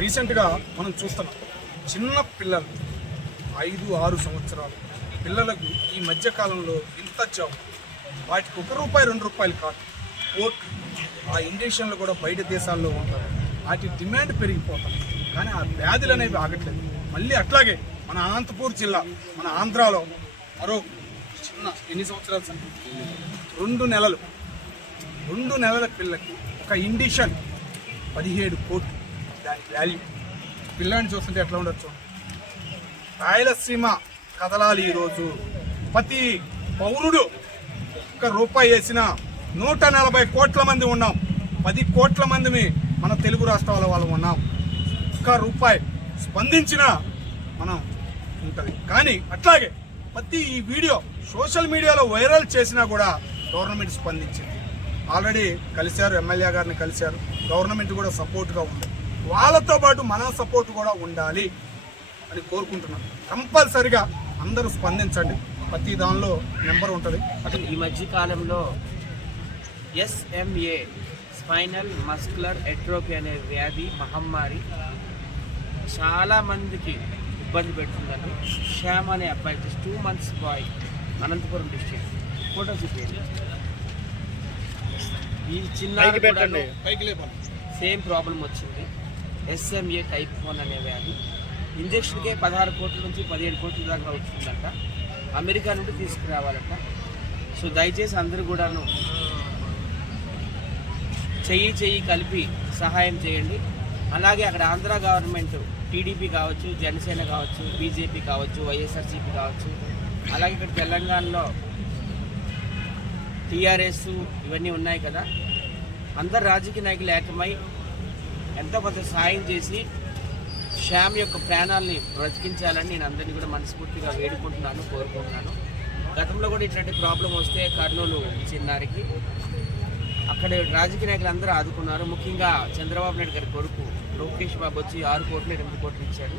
రీసెంట్గా మనం చూస్తున్నాం చిన్న పిల్లలు 5-6 సంవత్సరాలు పిల్లలకు ఈ మధ్యకాలంలో ఇంత జాబ్ వాటికి ₹1 ₹2 కాదు కోట్లు. ఆ ఇంజక్షన్లు కూడా బయట దేశాల్లో ఉంటారు. వాటి డిమాండ్ పెరిగిపోతుంది, కానీ ఆ వ్యాధులు అనేవి ఆగట్లేదు. మళ్ళీ అట్లాగే మన అనంతపూర్ జిల్లా మన ఆంధ్రాలో మరో చిన్న ఎన్ని సంవత్సరాలు సార్ 2 నెలల పిల్లకి ఒక ఇంజక్షన్ 17 కోట్లు దాని వాల్యూ. పిల్లాన్ని చూస్తుంటే ఎట్లా ఉండొచ్చు. రాయలసీమ కదలాలి. ఈరోజు ప్రతి పౌరుడు ₹1 వేసిన 140 కోట్ల మంది ఉన్నాం. 10 కోట్ల మంది మన తెలుగు రాష్ట్రాల వాళ్ళు ఉన్నాం. ₹1 స్పందించిన మనం ఉంటుంది. కానీ అట్లాగే ప్రతి ఈ వీడియో సోషల్ మీడియాలో వైరల్ చేసినా కూడా గవర్నమెంట్ స్పందించింది. ఆల్రెడీ కలిశారు, ఎమ్మెల్యే గారిని కలిశారు. గవర్నమెంట్ కూడా సపోర్ట్గా ఉంది. వాళ్ళతో పాటు మన సపోర్ట్ కూడా ఉండాలి అని కోరుకుంటున్నాం. కంపల్సరిగా అందరూ స్పందించండి. ప్రతి దానిలో నెంబర్ ఉంటుంది. ఈ మధ్య కాలంలో SMA స్పైనల్ మస్కులర్ ఎట్రోఫీ అనే వ్యాధి మహమ్మారి చాలా మందికి ఇబ్బంది పెడుతుందని శ్యామ్ అనే అబ్బాయి 2 months boy Anantapuram district photo చూపించారు. ఈ చిన్న సేమ్ ప్రాబ్లం వచ్చింది. SMA type 1 అనే వ్యాధి. ఇంజక్షన్కే 16 కోట్ల నుంచి 17 కోట్ల దాకా అవుతుందంట. అమెరికా నుండి తీసుకురావాలంట. సో దయచేసి అందరూ కూడాను చెయ్యి కలిపి సహాయం చేయండి. అలాగే అక్కడ ఆంధ్ర గవర్నమెంట్ TDP కావచ్చు, జనసేన కావచ్చు, BJP కావచ్చు, YSRCP కావచ్చు, అలాగే ఇక్కడ తెలంగాణలో TRS ఇవన్నీ ఉన్నాయి కదా. అందరు రాజకీయ నాయకులు ఏకమై ఎంతో కొంత సాయం చేసి శ్యామ్ యొక్క ప్రాణాలని బ్రతికించాలని నేను అందరినీ కూడా మనస్ఫూర్తిగా వేడుకుంటున్నాను, కోరుకుంటున్నాను. గతంలో కూడా ఇట్లాంటి ప్రాబ్లం వస్తే కర్నూలు చిన్నారికి అక్కడ రాజకీయ నాయకులు అందరూ ఆదుకున్నారు. ముఖ్యంగా చంద్రబాబు నాయుడు గారి కొడుకు లోకేష్ బాబు వచ్చి 6 కోట్లు 8 కోట్లు ఇచ్చాడు.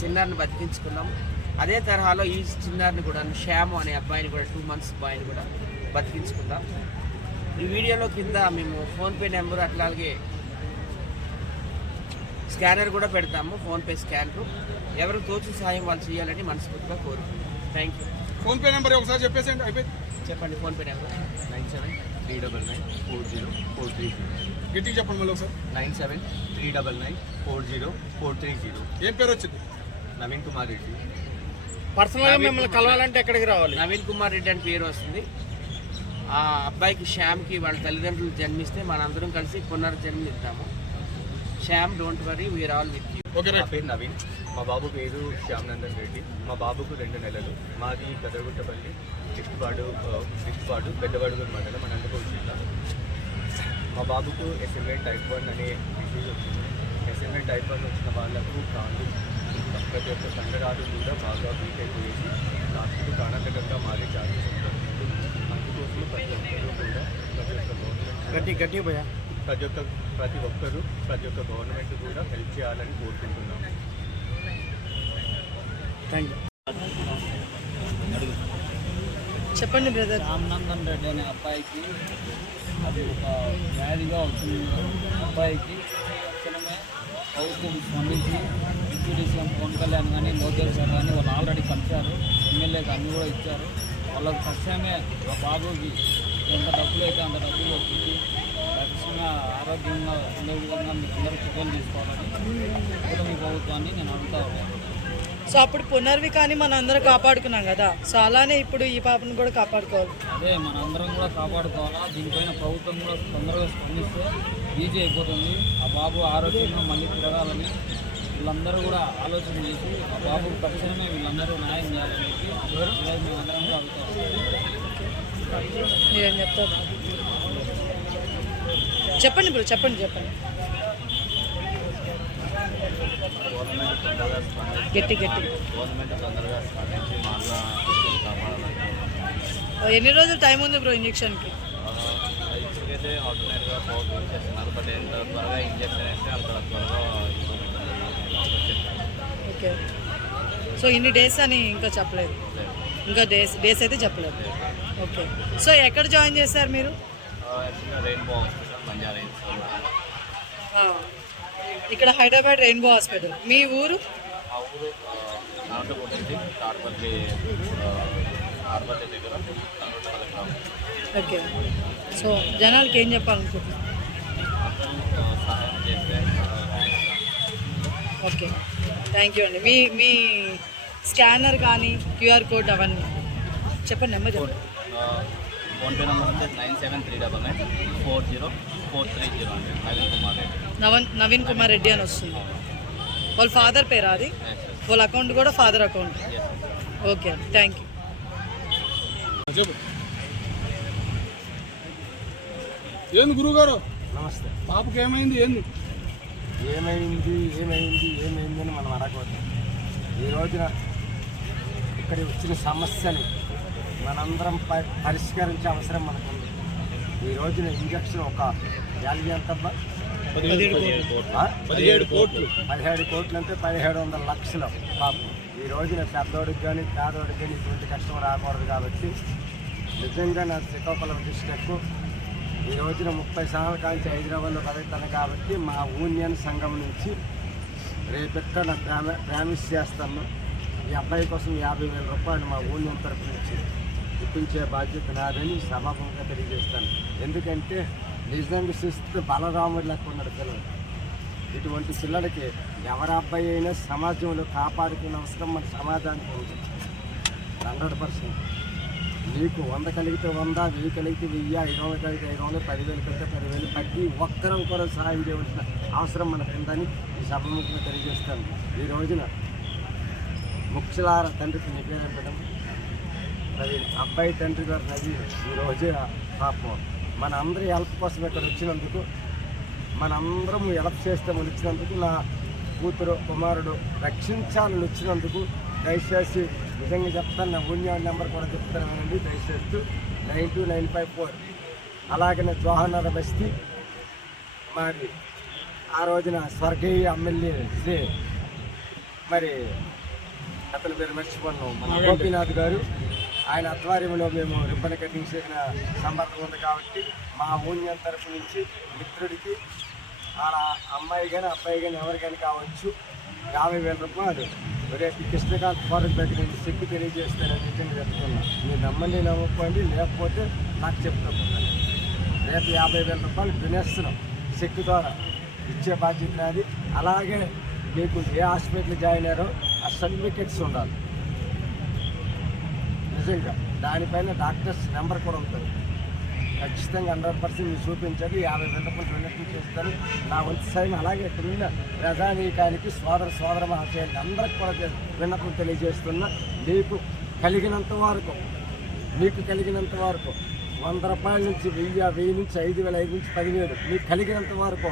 చిన్నారిని బతికించుకున్నాం. అదే తరహాలో ఈ చిన్నారిని కూడా శ్యామ్ అనే అబ్బాయిని కూడా 2 months బాయ్ని కూడా బతికించుకుందాం. ఈ వీడియోలో కింద మేము ఫోన్పే నెంబర్ అట్లాగే స్కానర్ కూడా పెడతాము. ఫోన్పే స్కానర్ ఎవరు తోచి సాయం వాళ్ళు చేయాలని మనస్ఫూర్తిగా కోరుకుంటాం. Thank you. ఫోన్పే నెంబర్ ఒకసారి చెప్పేసేయండి. అయిపోయింది. చెప్పండి. PhonePe number 9739940430. గట్టిగా చెప్పండి మళ్ళీ ఒకసారి. 9739940430. ఏం పేరు వచ్చింది? నవీన్ కుమార్ రెడ్డి. పర్సనల్గా మిమ్మల్ని కలవాలంటే ఎక్కడికి రావాలి? నవీన్ కుమార్ రెడ్డి అని పేరు వస్తుంది. ఆ అబ్బాయికి శ్యామ్కి వాళ్ళ తల్లిదండ్రులు జన్మిస్తే మనందరం కలిసి పునర్జన్మిస్తాము. Shyam, don't worry, we are all with you. నా పేరు నవీన్. మా బాబు పేరు శ్యామ్ నందన్ రెడ్డి. మా బాబుకు 2 నెలలు. మాది కదరగుట్టపల్లి, చిట్టుపాడు పెద్దవాడుగురు మండలం, అనంతపూర్ జిల్లా. మా బాబుకు SMA type 1 అనే డిసీజ్ వచ్చింది. SMA type 1 వచ్చిన వాళ్ళకు కాళ్ళు, ప్రతి ఒక్క కండరాలు కూడా బాగా వీక్ అయిపోయేసి లాస్ట్కు ప్రాణాంతకంగా మారే ఛాన్సెస్ ఉంటుంది. అందుకోసం ప్రతి ఒక్కరూ కూడా ప్రతి ఒక్క గవర్నమెంట్ కూడా హెల్ప్ చేయాలని కోరుకుంటున్నాం. Thank you. చెప్పండి బ్రదర్. రామనందన్ రెడ్డి అనే అబ్బాయికి అది ఒక వ్యాధిగా వచ్చింది. అబ్బాయికి తక్షణమే ప్రభుత్వం స్పందించి డిప్యూటీ సీఎం పవన్ కళ్యాణ్ కానీ లోకేష్ గారు కానీ వాళ్ళు ఆల్రెడీ కలిశారు. ఎమ్మెల్యేకి అన్నీ కూడా ఇచ్చారు. వాళ్ళకి తక్షణమే ఆ బాబుకి ఎంత డబ్బులు అయితే అంత డబ్బులు వచ్చి తక్షణంగా ఆరోగ్యంగా ఉండే విధంగా మీరు అందరూ చర్యలు తీసుకోవాలని మీ ప్రభుత్వాన్ని నేను అడుగుతా ఉన్నాను. సో అప్పుడు పునర్వి కానీ మన అందరం కాపాడుకున్నాం కదా, సో అలానే ఇప్పుడు ఈ పాపను కూడా కాపాడుకోవాలి. అదే మన అందరం కూడా కాపాడుకోవాలా. దీనిపైన ప్రభుత్వం కూడా తొందరగా స్పందిస్తే ఈజీ అయిపోతుంది. ఆ బాబు ఆరోగ్యంగా మళ్ళీ తిరగాలని వీళ్ళందరూ కూడా ఆలోచన చేసి ఆ బాబుకు తక్షణమే వీళ్ళందరూ న్యాయం చేయాలని మేమందరం కూడా అడుగుతాం. మీరేం చెప్తారు? చెప్పండి బ్రో, చెప్పండి. గట్టి గవర్నమెంట్ తొందరగా స్పందించి మా అన్న కాపాడాలని. ఎన్ని రోజులు టైం ఉంది బ్రో ఇంజక్షన్కి? అయితే ఆల్టర్నేట్గా యూజ్ చేస్తున్నారు. బట్ ఎంత త్వరగా ఇంజక్షన్ అయితే అంత త్వరగా ఓకే. సో ఇన్ని డేస్ అని ఇంకా చెప్పలేదు? ఇంకా డేస్ అయితే చెప్పలేదు. ఓకే. సో ఎక్కడ జాయిన్ చేశారు మీరు? Rainbow hospital, Banjara hills. ఇక్కడ హైదరాబాద్ రెయిన్బో హాస్పిటల్. మీ ఊరు? ఆ ఊరు నాటపల్లి తాడపల్లి దగ్గర తాడపల్లి గ్రామం. ఓకే. సో జనాలకి ఏం చెప్పాలనుకుంటున్నాను? అందరూ సహాయం చేస్తే ఓకే, థ్యాంక్ యూ అండి. మీ స్కానర్ కానీ క్యూఆర్ కోడ్ అవన్నీ చెప్పండి, నెంబర్ చెప్పండి. ఫోన్పే నెంబర్ అంటే 9739404330 అండి. నవీన్ కుమార్ రెడ్డి అని వస్తుంది. వాళ్ళ ఫాదర్ పేరా అది? వాళ్ళ అకౌంట్ కూడా ఫాదర్ అకౌంట్. ఓకే అండి, థ్యాంక్ యూ. చెప్పు. ఏంది గురువుగారు? నమస్తే. పాపకి ఏమైంది? ఏంది ఏమైంది అని మనం అడగవద్దు. ఈ రోజున ఇక్కడ వచ్చిన సమస్యని మనందరం పరిష్కరించే అవసరం మనకుంది. ఈ రోజున ఇంజక్షన్ ఒక వాల్యూ ఎంతబ్బా? 17 కోట్లు. 17 కోట్లు అంటే 1700 లక్షలు పాపం. ఈ రోజున పెద్దోడికి కానీ పేదోడికి కానీ ఇటువంటి కష్టం రాకూడదు కాబట్టి నిజంగా నా శ్రీకాకుళం డిస్ట్రిక్ట్ ఈ రోజున 30 సంవత్సరాల కాంచి హైదరాబాద్లో బతుకుతాను కాబట్టి మా యూనియన్ సంఘం నుంచి రేపెక్కడ నా ప్రామిస్ చేస్తాను. ఈ అబ్బాయి కోసం 50,000 రూపాయలు మా యూనియన్ తరపు నుంచి ఇప్పించే బాధ్యత నాదని సభాముఖంగా తెలియజేస్తాను. ఎందుకంటే నిజంగా చూస్తే బలరాముడు లెక్క ఉన్నాడు పిల్లలు. ఇటువంటి పిల్లలకి ఎవరి అబ్బాయి అయినా సమాజంలో కాపాడుకునే అవసరం మన సమాజానికి ఉంది. 100%. నీకు 100 కలిగితే 100, 1000 కలిగితే 1000, 500 కలిగితే 500, 10,000 కలిగితే 10,000, ప్రతి ఒక్కరం కూడా సహాయం చేయవలసిన అవసరం మనకు ఉందని ఈ సభముఖంగా తెలియజేస్తాను. ఈ రోజున ముఖ్యలార తండ్రికి నీ పేరు పెట్టడం నవీన్, అబ్బాయి తండ్రి గారు నవీన్. ఈరోజు పాపం మన అందరి హెల్ప్ కోసం ఇక్కడ వచ్చినందుకు, మనందరం హెల్ప్ చేస్తే వచ్చినందుకు, నా కూతురు కుమారుడు రక్షించాలని వచ్చినందుకు దయచేసి నిజంగా చెప్తాను. నా యూనియన్ నెంబర్ కూడా చెప్తానండి దయచేస్తూ 92954. అలాగనే జోహర్ బస్తీ మరి ఆ రోజున స్వర్గీయ ఎమ్మెల్యే శ్రీ మరి అతని పేరు మర్చిపోన్నాం, మన గోపీనాథ్ గారు, ఆయన ఆధ్వర్యంలో మేము రిబ్బన్ కటింగ్ చేసిన సంబరం ఉంది కాబట్టి మా యూనియన్ తరఫు నుంచి మిత్రుడికి వాళ్ళ అమ్మాయి కానీ అబ్బాయి కానీ ఎవరికైనా కావచ్చు 50,000 రూపాయలు రేపు కృష్ణకాంత్ ఫారెస్ట్ దగ్గర నేను చెక్కి తెలియజేస్తానని నిజంగా చెప్తున్నా. మీరు నమ్మండి నమ్ముకోండి, లేకపోతే నాకు చెప్తాను. రేపు 50,000 రూపాయలు వినేస్తున్నాం చెక్కు ద్వారా ఇచ్చే బాధ్యత నాది. అలాగే మీకు ఏ హాస్పిటల్ జాయిన్ అయ్యారో ఆ సర్టిఫికెట్స్ ఉండాలి. నిజంగా దానిపైన డాక్టర్స్ నెంబర్ కూడా ఉంటుంది. ఖచ్చితంగా 100% మీరు చూపించండి. 50,000 రూపాయలు డొనేషన్ చేస్తారు నా వంతు సాయం. అలాగే ఇక్కడ ఉన్న ప్రజానీకానికి సోదర మహాశయానికి అందరికి కూడా విన్నపం తెలియజేస్తున్నా. మీకు కలిగినంత వరకు 100 రూపాయల నుంచి 1000 నుంచి 5,000, 5 నుంచి 10,000 మీకు కలిగినంత వరకు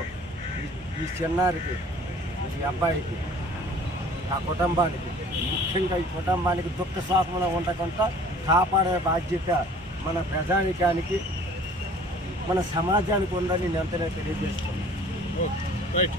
ఈ చిన్నారికి, ఈ అబ్బాయికి, ఆ కుటుంబానికి, ముఖ్యంగా ఈ కుటుంబానికి దుఃఖ శాపంలో ఉండకుండా కాపాడే బాధ్యత మన ప్రజానికానికి, మన సమాజానికి ఉందని నేను అంతనే తెలియజేస్తున్నాను. రైట్.